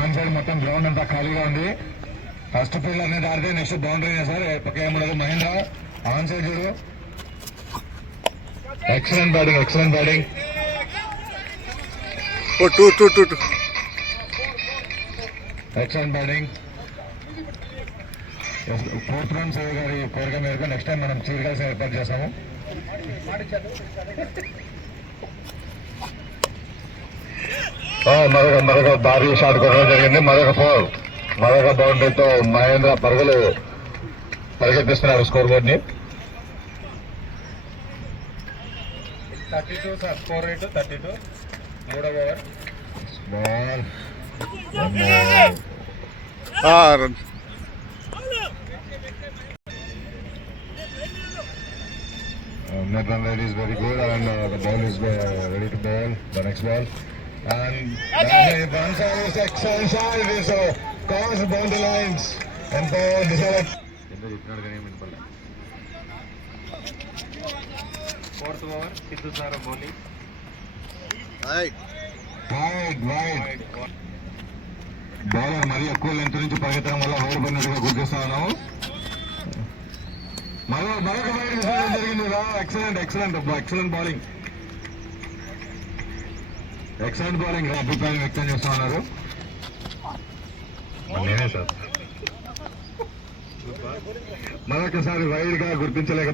On side మొత్తం గ్రౌండ్ అంతా ఖాళీగా ఉంది. ఫస్ట్ ఫీల్డర్ ని దాటితే నెక్స్ట్ బౌండరీ సార్. పక్క ఏముండదు. మహేంద్ర ఆన్ సైడ్ చూడు. Excellent batting, excellent batting. Excellent batting. 4th run save గారి కోరిక మేరకు నెక్స్ట్ టైం మనం చీరగాల్సి ఏర్పాటు చేస్తాము. మరొక భారీ షాట్ కొట్టడం జరిగింది. మరొక బౌండరీతో మహేంద్ర పరుగులు పరిగెత్తిస్తున్నారు స్కోర్ బోర్డ్ ని. 32 సార్. Score rate 32. 3వ over. Net run rate is very good and the ball is ready to bowl the next ball. And one side is excellent shot. It is cross boundary lines and ball decided. 4th over. Siddhu sir bowling. Wide. Bowler మరీ ఎక్కువ లెంత్ నుంచి పరిగెత్తడం వల్ల ఓడిపోయినట్టుగా గుర్తిస్తా ఉన్నాము. మరొక బౌలింగ్ జరిగింది. Excellent bowling. ఎక్సలెంట్ బౌలింగ్ అభిప్రాయం వ్యక్తం చేస్తా ఉన్నారు. నేనే సార్. మరొకసారి వైడ్ గా గుర్తించలేక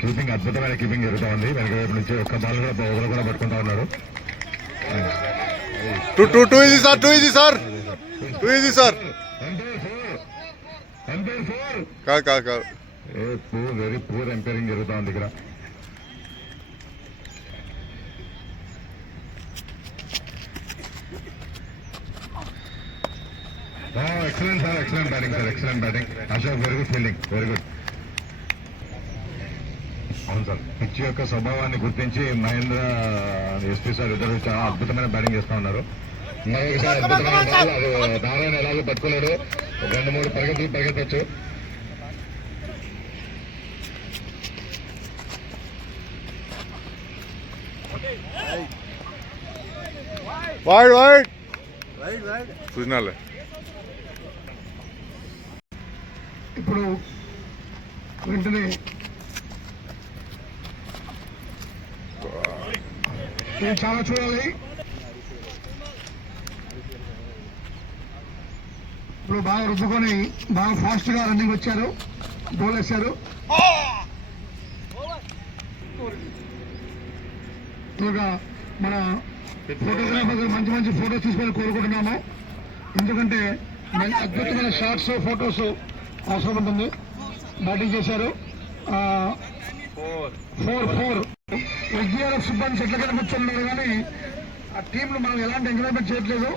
కీపింగ్, అద్భుతమైన కీపింగ్ జరుగుతూ ఉంది. వెనక వైపు నుంచి ఒక్క బాల్ కూడా పట్టుకుంటా ఉన్నారు. Two easy sir. కాదు వెరీ పూర్ ఎంపైరింగ్ జరుగుతూ ఉంది ఇక్కడ. Excellent batting. Ashok very good fielding, very good. అవును సార్, పిచ్ యొక్క స్వభావాన్ని గుర్తించి మహేంద్ర ఎస్పీ సార్ ఇద్దరు చాలా అద్భుతమైన బ్యాటింగ్ చేస్తా ఉన్నారు. నారాయణ ఎలాగో పట్టుకున్నాడు. 2-3 పరిగెత్తచ్చు. వైడ్ చూసినాలే. ఇప్పుడు వెంటనే చాలా చూడాలి. ఇప్పుడు బాగా రుద్దుకొని బాగా ఫాస్ట్ గా రన్నింగ్ వచ్చారు, బౌల్ వేశారు. మన ఫోటోగ్రాఫర్ మంచి ఫోటోస్ తీసుకొని కోరుకుంటున్నాము. ఎందుకంటే అద్భుతమైన షార్ట్స్, ఫోటోస్ అవసరం ఉంటుంది. బ్యాటింగ్ చేశారు. 4 ఎస్డీఆర్ఎఫ్ సిబ్బంది చెట్లకైనా కూర్చొన్నారు కానీ ఆ టీంను మనం ఎలాంటి ఎంకరేజ్మెంట్ చేయట్లేదు.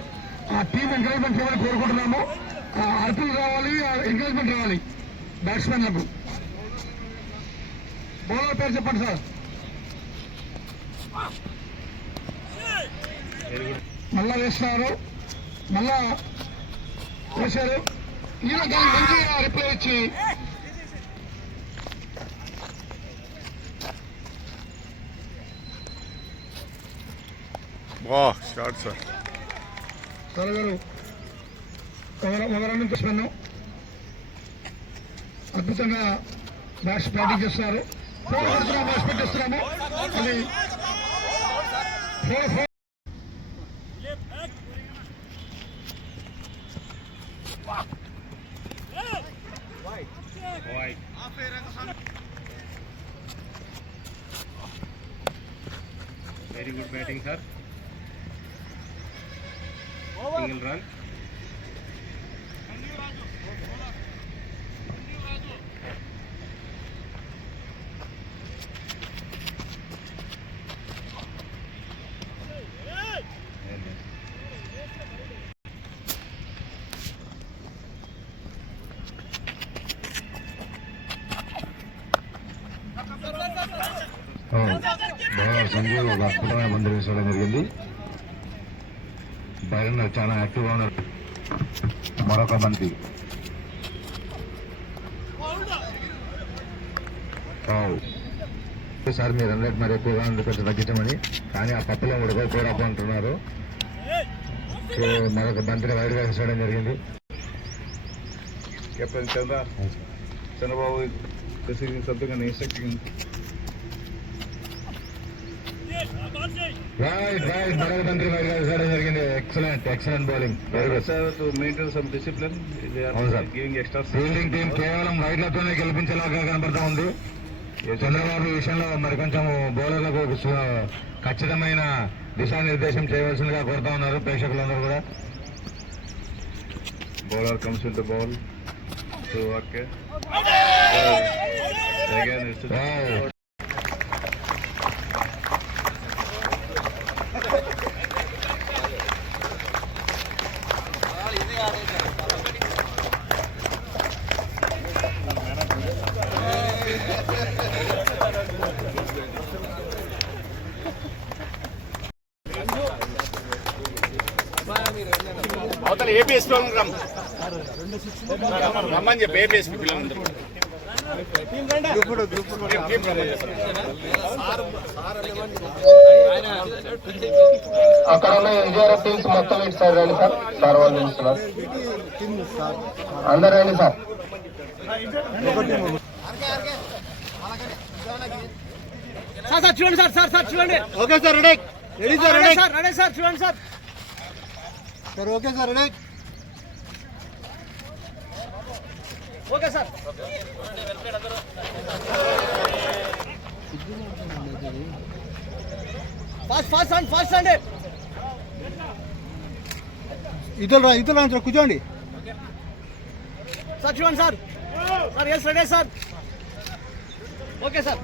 ఆ టీం ఎంకరేజ్మెంట్ చేయాలని కోరుకుంటున్నాము. అర్పులు రావాలి, ఎంకరేజ్మెంట్ రావాలి బ్యాట్స్మెన్లకు. బౌలర్ పేరు చెప్పండి సార్. మళ్ళా వేస్తున్నారు, మళ్ళా వేశారు. ఈయన దాన్ని మంచిగా రిప్లై ఇచ్చి షార్ట్ సార్. సార్ గారు మొదలన్నీ తీసుకున్నాం. అద్భుతంగా బ్యాటింగ్ చేస్తున్నారు. 4 ఎక్స్పెక్ట్ చేస్తున్నాము. అది 4 very good batting sir. Single run. Sanjeev ఒక అద్భుతమైన బంద్ వేసుకోవడం జరిగింది. బైరన్ చాలా యాక్టివ్గా ఉన్నారు. మరొక బంతి సార్ మీరు అన్నట్టు మరి ఎక్కువగా ఉంది కొంచెం తగ్గించమని, కానీ ఆ పప్పులో ఉడకపోరాపు అంటున్నారు. సో మరొక బంతిని వైడ్గా వేసడం జరిగింది. కెప్టెన్ Chandrababu receiving something and instructing. Right మరొక బంతి వైడ్గా వేసడం జరిగింది. Excellent bowling. Very good Sir, to maintain some discipline, they అవును are sir. giving extra. Fielding team కేవలం రైడ్లతోనే గెలిపించేలాగా కనబడతా ఉంది. చంద్రబాబు విషయంలో మరి కొంచెం బౌలర్లకు ఖచ్చితమైన దిశానిర్దేశం చేయవలసిందిగా కోరుతా ఉన్నారు ప్రేక్షకులందరూ కూడా. Bowler comes with the ball. So okay. Again it's Wow. అవతల ఏపీఎస్పీ రమ్మని చెప్పి ఏపీఎస్పీ పిల్లలందరూ అక్కడ ఉన్న ఎన్జిఆర్ఎఫ్ టీమ్స్ మొత్తం ఇటు సైడ్ రండి సార్. సార్ వాళ్ళు నిలుస్తున్నారు, అందరు రండి సార్. సార్ చూడండి సార్ చూడండి. Okay sir ready ready sir చూడండి sir. Okay sir ready okay sir. Fast అండి. ఇతరులు కూర్చోండి. సార్ చూడండి sir. Yes ready sir. Okay sir.